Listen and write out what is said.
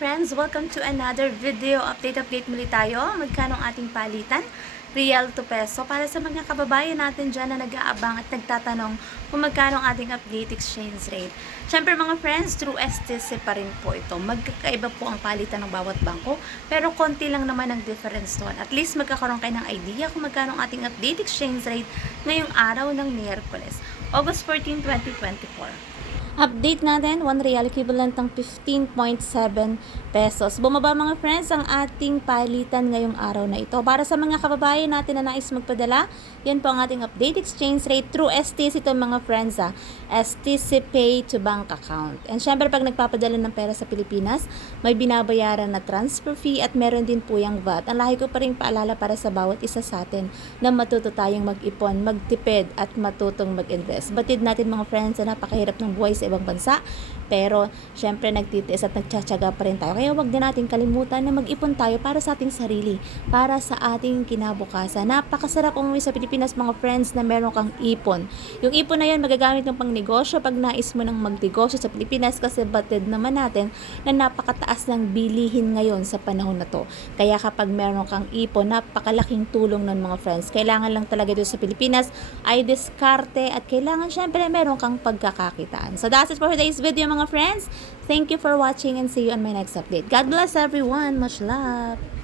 friends! Welcome to another video. Update muli tayo. Magkano ang ating palitan? Real to peso. Para sa mga kababayan natin dyan na nag-aabang at nagtatanong kung magkano ang ating update exchange rate. Siyempre mga friends, through STC pa rin po ito. Magkakaiba po ang palitan ng bawat bangko. Pero konti lang naman ang difference doon. At least magkakaroon kayo ng idea kung magkano ang ating update exchange rate ngayong araw ng Miyerkules, August 14, 2024. Update natin, 1 real equivalent ng 15.7 pesos. Bumaba mga friends ang ating palitan ngayong araw na ito. Para sa mga kababayan natin na nais magpadala, yan po ang ating update exchange rate through STC ito mga friends. STC Pay to Bank Account. And syempre pag nagpapadala ng pera sa Pilipinas, may binabayaran na transfer fee at meron din po yung VAT. Ang lahi ko pa rin paalala para sa bawat isa sa atin na matuto tayong mag-ipon, magtipid at matutong mag-invest. Batid natin mga friends na napakahirap ng buhay sa ibang bansa, pero syempre nagtitiis at nagtsatsaga pa rin tayo. Kaya wag din natin kalimutan na mag-ipon tayo para sa ating sarili, para sa ating kinabukasan. Napakasarap umuwi sa Pilipinas mga friends na meron kang ipon. Yung ipon na yan magagamit ng pang negosyo pag nais mo nang magnegosyo sa Pilipinas, kasi batid naman natin na napakataas ng bilihin ngayon sa panahon na to. Kaya kapag meron kang ipon, napakalaking tulong nun mga friends. Kailangan lang talaga dito sa Pilipinas ay diskarte at kailangan syempre meron kang pagkakakitaan. So that's it for today's video mga friends. Thank you for watching and see you on my next update. God bless everyone. Much love.